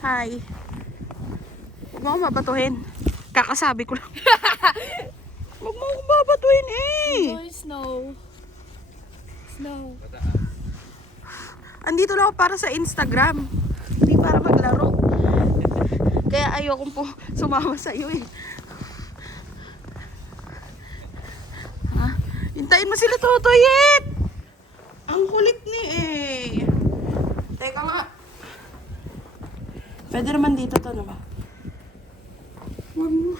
Hi. Huwag mo akong babatuhin. Kakasabi ko lang. Huwag mo akong babatuhin eh. Enjoy snow. Snow. Andito lang ako para sa Instagram. Hindi para maglaro. Kaya ayokong po sumama sa iyo eh. Ha? Hintayin mo sila, Totoyet! Ang kulit ni eh. Teka nga. Pwede naman dito to, ano ba? Huwag mo.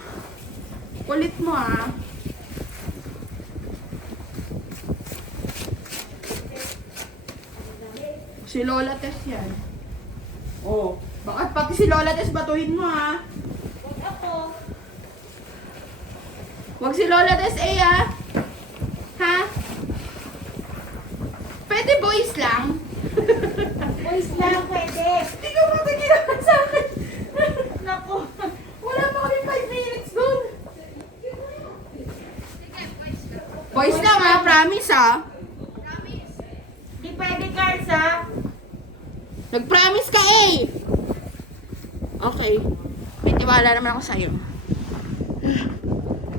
Kulit mo ah. Si Lola Tess yan. Oh, bakit pati si Lola Tess batuhin mo ha? Huwag ako. Huwag si Lola Tess ah. Ha? Pwede boys lang? Boys lang pwede. Hindi ka matigilan sa akin. Naku. Wala pa kami 5 minutes doon. Boys lang ha, promise ha. Di pwede girls ha. Nag-promise ka eh. Okay. May tiwala naman ako sa'yo.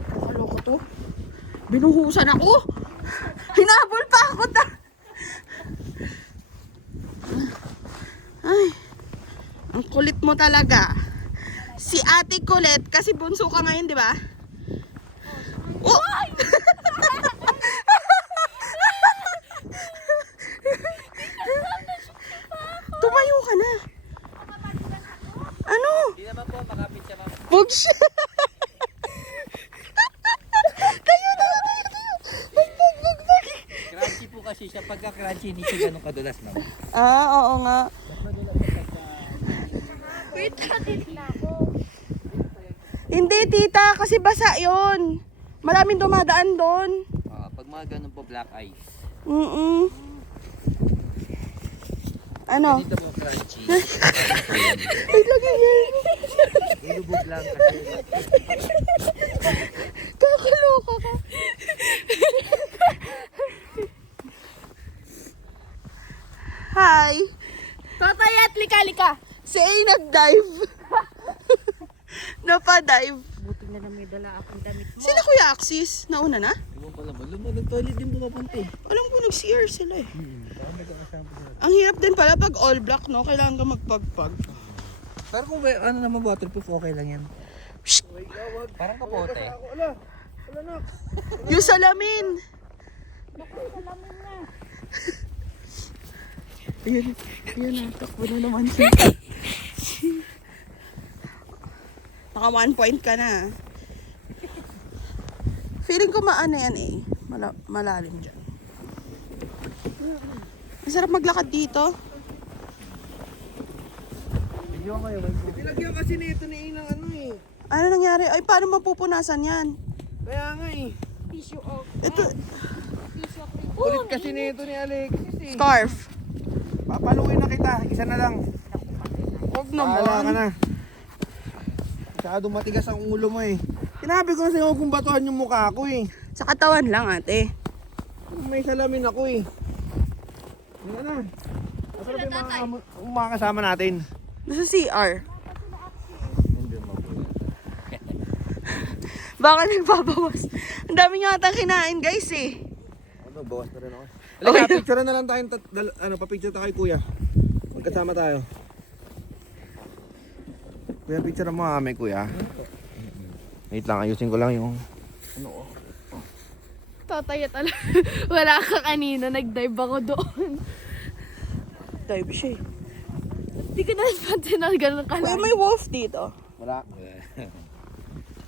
Nakaloko to. Binuhusan ako. Hinabol pa ako ta. Ay. Ang kulit mo talaga. Si Ate Kulit, kasi bunso ka ngayon, di ba? Oh! Tumayo ka na. Ano? Hindi naman po, makapit siya ma'am. Huwag siya. Tayo na. Bag. Crunchy po kasi siya. Pagka crunchy, hindi siya ganun kadulas ma'am. Ah, oo nga. Wait, nakadit na ako. Hindi, tita, kasi basa yon. Maraming dumadaan doon. Pag mga ganun po, black ice. Ano? Ganito po crunchy. Ay, lagi yan. Ilubog lang kasi. Kakaloka ka. Hi. Totayat, lika-lika. Si A nag-dive. Napadive. Buti na lang may dala akong damit mo. Sila Kuya Axis? Nauna na? Iwan pala ba? Nag-toilet din pumapunta eh. Alam ko nag-CR sila eh. Ang hirap din pala pag all black, no? Kailangan ka magpagpag. Pero kung may, ano naman waterproof, okay lang yan. Shh! Parang kapote. Yung salamin! Ayun na, takbo na naman siya. Naka 1 point ka na. Feeling ko maano yan eh. Malalim dyan. Masarap maglakad dito. Pinagyan kasi nito ni Inang ano eh. Ano nangyari? Ay, paano mapupunasan yan? Kaya nga eh. Tissue of. Ito, Tissue of. Kulit kasi nito ni Alexis eh. scarf. Papaluin na kita. Isa na lang. Huwag Bahala ka naman. na. Masyado matigas ang ulo mo eh. Sinabi ko na sa'yo kung batuhan yung mukha ko eh. Sa katawan lang, ate. May salamin ako eh. Hindi na. Masarap yung mga kasama natin. Nasa CR. Baka nagbabawas. Ang dami niya ata kinain, guys eh. Ano, bawas na rin ako. Halika, picture na lang tayo. Pa-picture tayo kay kuya. Magkasama tayo. Kuya, picture mo kami kuya. Wait lang, ayusin ko lang yung... Totayat ala. Wala ka kanina, nag-dive ako doon. Dive siya eh. Hindi ko na napansin na gano'n ka Uy, lang. may wolf dito. Wala.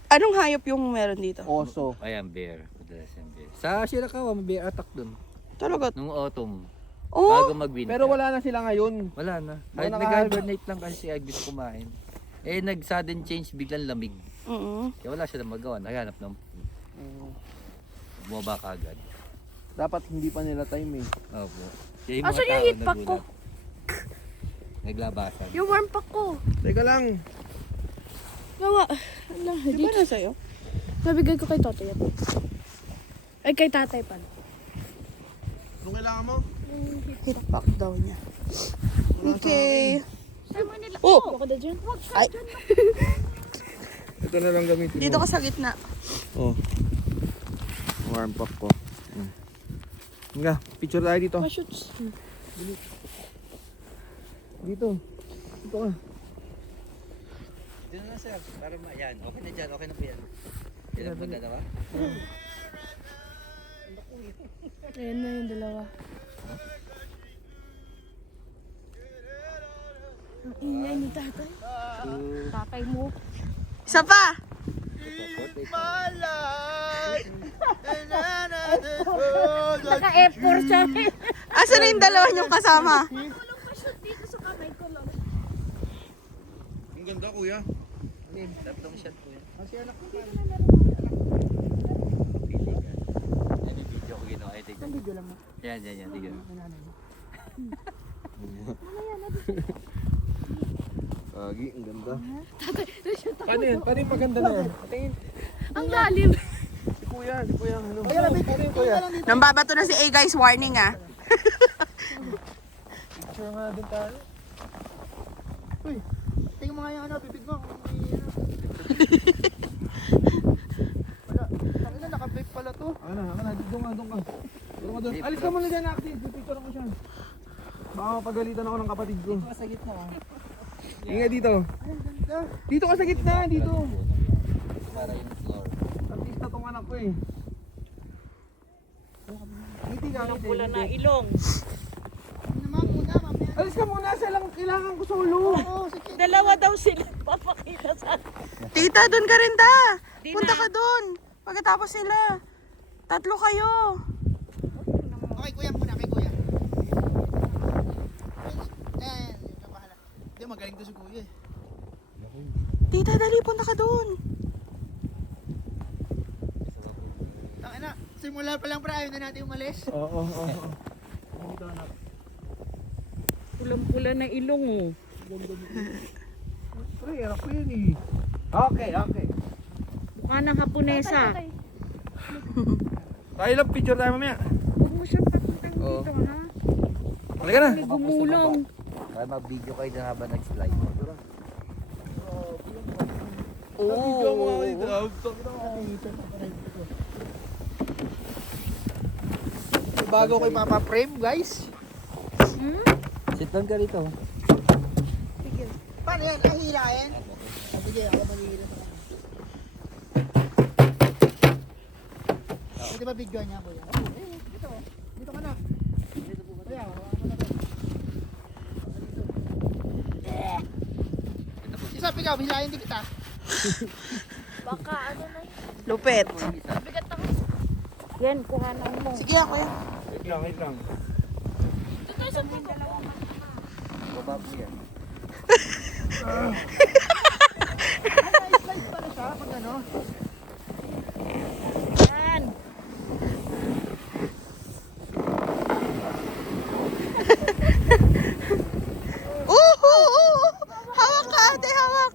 Anong hayop yung meron dito? Oso. Ayan, bear. Madalas yung bear. Sa Shirakawa, may bear attack dun. Talaga. Nung autumn. Oh, Bago mag-winter. Pero wala na sila ngayon. Wala na. Wala na Nag-hibernate lang kasi si Agnes kumain. Eh, nag-sudden change, biglang lamig. Kaya wala siya na magawa. Naghanap ng bumaba ka agad. Dapat hindi pa nila time eh. Opo. Kaya yung Asan mga yung tao heat pack ko? nagulat. Naglabasan. Yung warm pack ko. Teka lang. Gawa. Ala, di ba na sa'yo? nabigay ko kay Totayat. Ay, kay tatay pala. Anong kailangan mo? Hit pack daw niya. Okay. Oh! Baka na dyan. Ay, Ito na lang gamitin dito mo. ka sa gitna. Oh. Warm up ko. Nga, picture tayo dito. Pa-shoots. Dito. Dito ka. Dito na sir, para yan. Okay na dyan, okay na po yan. Yan ang magdalawa. Ayan na yung dalawa. Ang ingay ni tatay. Tatay mo. Isa pa! Naka-F4 siya. Asa na yung dalawa niyong kasama? Ang ganda kuya. Tatlong shot po yan. Kasi anak ko. Yan yung video ko ginawa. Ay, tignan. Video lang mo. Yan, tignan. Agi, ang ganda. Paano yan? Paano yung maganda na yan? Tingin. Ang lalim. Si kuya, ano? Paano yung kuya? Nambabato na si A guys, warning ah. Picture nga din tayo. Uy, tingin mo nga yung bibig mo. Wala, naka-vape pala to. Ano, doon ka. Doon ka doon. Alis ka muna dyan, active. Pipicture ko siya. Baka mapagalitan ako ng kapatid ko. Dito ka sa gitna. Inga dito. Dito ka sa gitna, dito. Para yung floor. Artista tong anak ko eh. Ngiti ka, ngiti. Pula na ilong. Alis ka muna, kailangan ko solo. Dalawa daw sila papakita sa Tita, doon ka rin ta. Di Punta na. ka doon. Pagkatapos sila. Tatlo kayo. Okay, kuya muna, kay kuya. Yan, yung bahala. Hindi, magaling to si kuya eh. Tita, dali, punta ka doon. Tangina, simula pa lang pre, ayaw na natin umalis. Oo. pulang-pula na ilong oh. Pre, anak ko yun eh. Okay. Mukha ng Haponesa. Tayo lang, picture tayo mamaya. Huwag mo siya papuntang Oo. dito ha. Halika na. May gumulong. Para mag-video kayo dyan habang nag-slide. Video mo ako dito. Bago ko ipapa-frame, guys. Sit down ka rito. Paano yan? Ang hilahin? Sige, ako maghihila sa kanya. Pwede ba video niya, kuya? Dito ka na. Kuya, hawakan mo na to. Isa, ikaw, hilahin din kita. Baka ano na yun. Lupet. Bigat ako. Yan, kuhanan mo. Sige ako yan. Wait lang. Doon tayo sa puno. Baba mo yan. Slide pala siya pag ano. Yan. Hawak ka ate, hawak.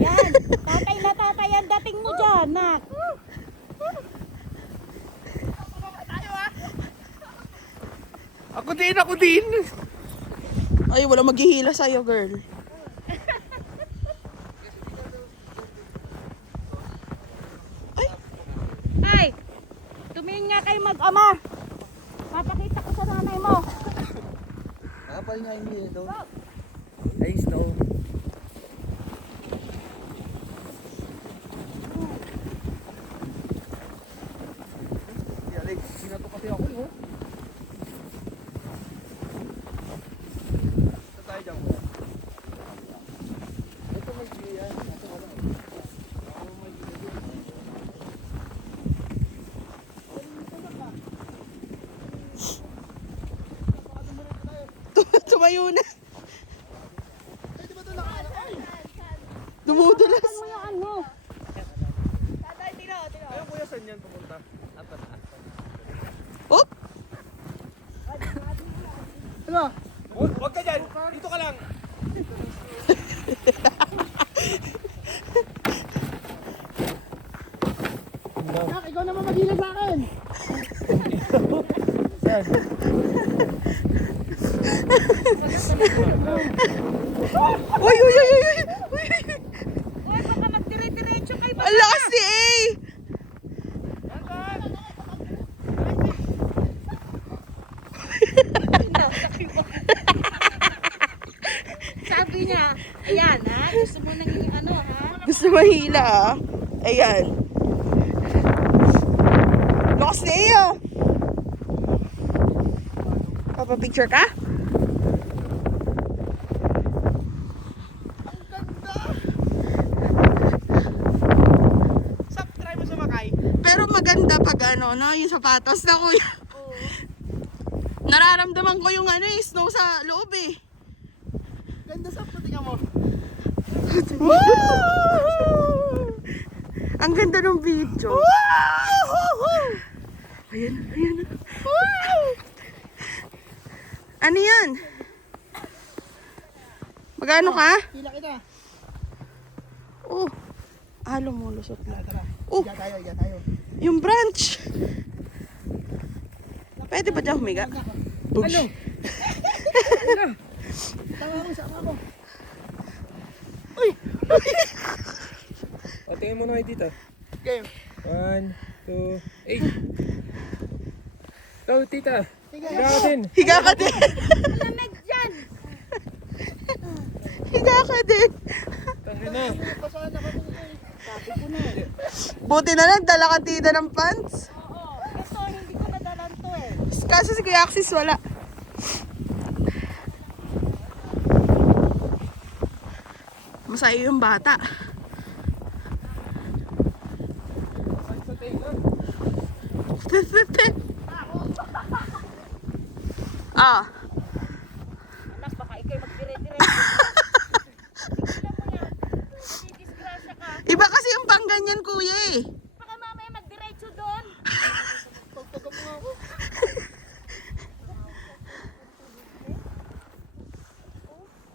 Yan. Tatay na tatay ang dating mo dyan, nak. Ako din. Ay, wala maghihila sa'yo, girl. Ay, tumingin nga kayo mag-ama. Papakita ko sa nanay mo. Nakapal nga yung video doon. Ay, snow. Si Alex, sinato kasi ako eh. Ito tayo dyan kuya. Ito may giyan. Ito wala eh. Ako may giyan. Tumayo na. Dumudulas. Ano yung ano? Ayun kuya, saan yan pupunta? Oop! Ano? Huwag ka dyan. Dito ka lang. Jack, ikaw naman mag-ilag sa akin. Uy, uy, uy, uy, uy. Uy, baka magdire-diretso kayo. Ang lakas ni A. Sabi niya, ayan ha, gusto mo naging ano ha? Gusto mahila ah. Ayan. Lakas ni A ah. Papapicture ka? Sap, try mo sumakay. Pero maganda pag ano, no? Yung sapatos na kuya. Nararamdaman ko yung ano eh, snow sa loob eh. Ganda sap, patinga mo. Ang ganda ng video. Ayan, ayan. Ano yan? Magano ka? Pila kita. Oh, lumulusot na. Tara, Oh, higa tayo, higa tayo. yung branch. Pwede ba dyan humiga? Ano? Tama mo, sama mo. O, tingin mo na kayo dito. Game. 1, 2, 8. Go, tita. Higa. Higa ka din. Higa ka din. Lamig dyan! Higa ka din. Tangin na. Pasahan ako dun eh. Sabi ko na. Buti na lang, dala ka tita ng pants. Oo, ito hindi ko nadalan to eh. Kaso si Kuya Axis wala. Masaya yung bata. Ah, Anak, baka ikay magdire-diretso. Tignan mo yan. Disgrasya ka. iba kasi yung pangganyan kuya eh. Baka mamaya magdiretso doon.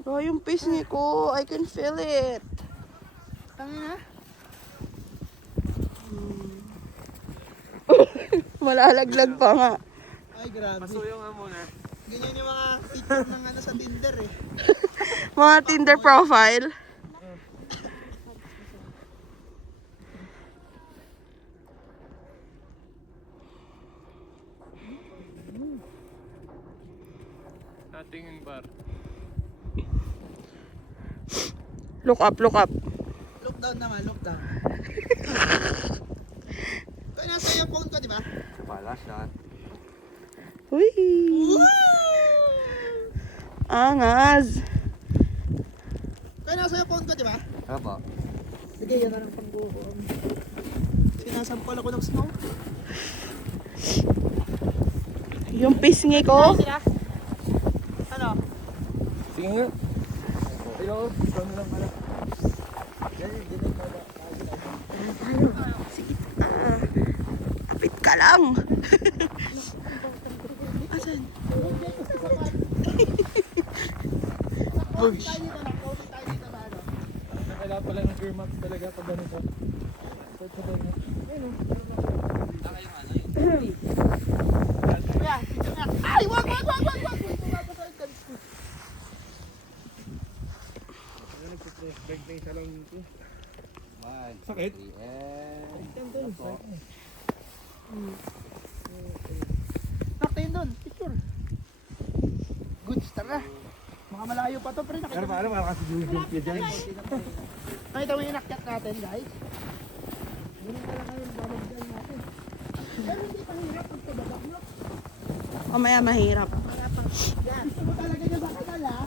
Oh, yung pisngi ko, I can feel it. Tangin na. Malalaglag pa nga. Ay, grabe. Pasuyo nga muna. Ganyan yung mga picture ng ano sa Tinder eh. Mga Tinder profile. Natingin bar. Look up, look up. Look down naman, look down. Kaya nasa yung phone ko, di ba? Wala shot. Uy! Angas! Kaya nasa yung phone ko, di ba? Ano ba? Sige, yan na lang pangbuhon. Sinasampal ako ng snow. Yung pisngi ko. Ano? Sige nga. Hello, ikaw na lang pala. Kapit ka lang. Asan? Bush. Kailangan pala ng gear max talaga pag ganito. Sabay na. Ay, wag! Nagsipress na yung salon dito. Sakit? Naktayin doon, picture. Goods, tara. Mga malayo pa to, pre. Pero paano makakasi yung pia dyan? Nakita mo yung inakyat natin, guys. Ganun pala kayo yung babagdan natin. Pero hindi pa hirap pag tabagak mo. Mamaya mahirap. Gusto mo talaga niya sa kanal, ha?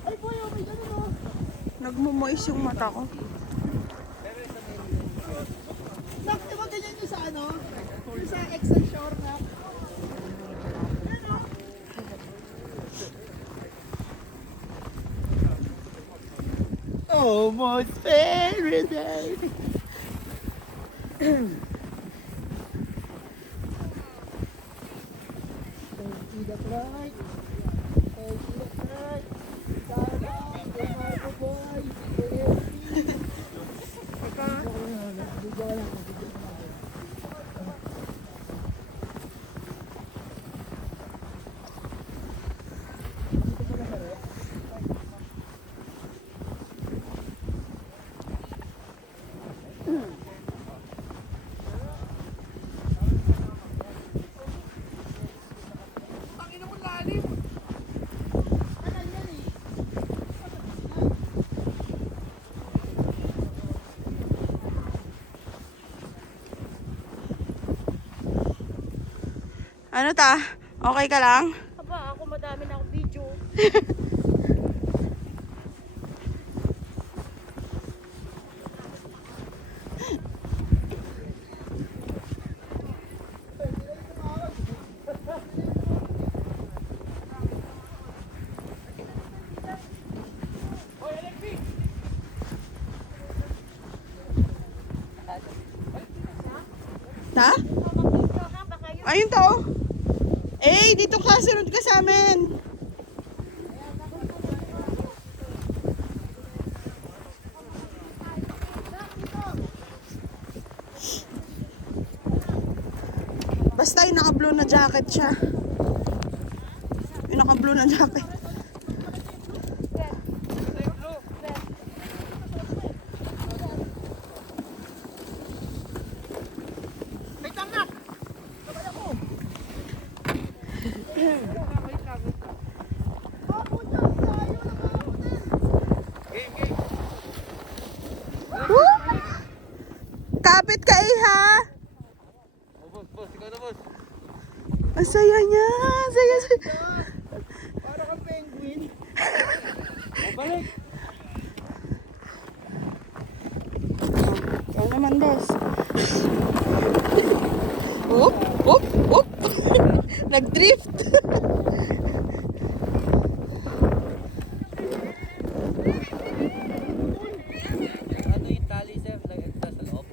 Ay, boy, oh, may ganun, oh. Nagmumoist yung mata ko. Nak, di ba ganyan yung sa ano? Yung sa Excel Shore na. Almost paradise. See that right? See that right? Sana, the Marco boy. Ano ta? Okay ka lang? Aba, ako madami na akong video. Ha? Ayun to. Eh, dito ka, sunod ka sa amin. Basta yung naka-blue na jacket siya. Yung naka-blue na jacket. Woo! Kapit ka ha. Oh, boss, ikaw na, boss. Ang saya niya. Saya. Para kang penguin. Balik! Ikaw naman, Des. Oop, oop, oop. Nag-drift. Ano yung tali, sir? Nasa loob?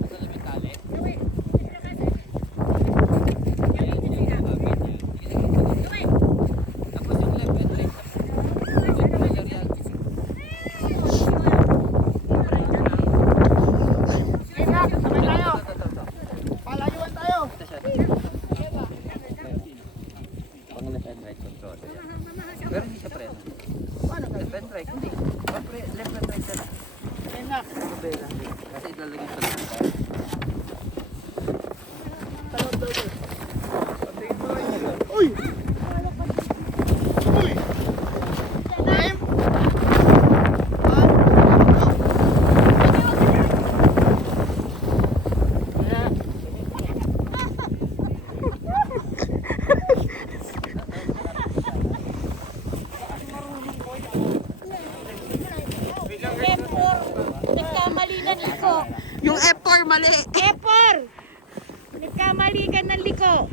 Nasa loob yung tali? Tapos yung left and right. Sabay tayo. Palayuan tayo. Pang left and right control. Pero hindi siya preno. Left and right, hindi. Left and right siya. Kasi ilalagay sa left. Uy! Uy! Time! F4. Nagkamali na liko. Yung F4 mali. F4. Nagkamali ka ng liko.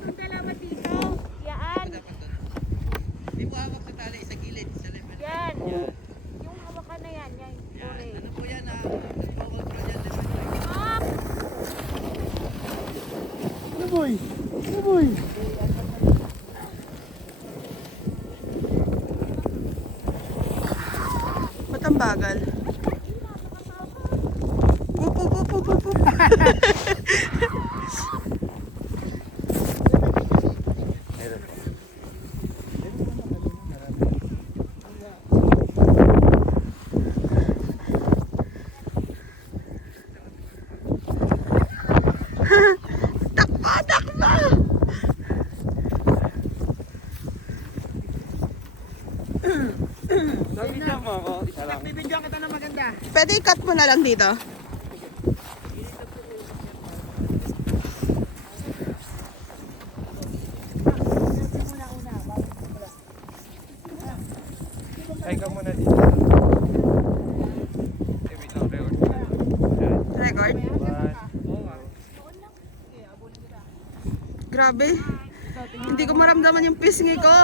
Ang dalawa dito. Yan. Hindi mo hawak sa tali sa gilid. Sa left and Yan. Yung hawakan na yan. Yan. Correct. Ano po yan, control yan, left and right. Up. Ano boy? Ano boy? Ba't ang bagal? Up, up, up, up, up, up. Takpa, takpa! Bibigyan kita ng maganda. Pwede i-cut mo na lang dito. Ay ka muna dito. Wait lang, Record? Grabe. Hindi ko maramdaman yung pisngi ko.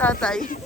Tatay.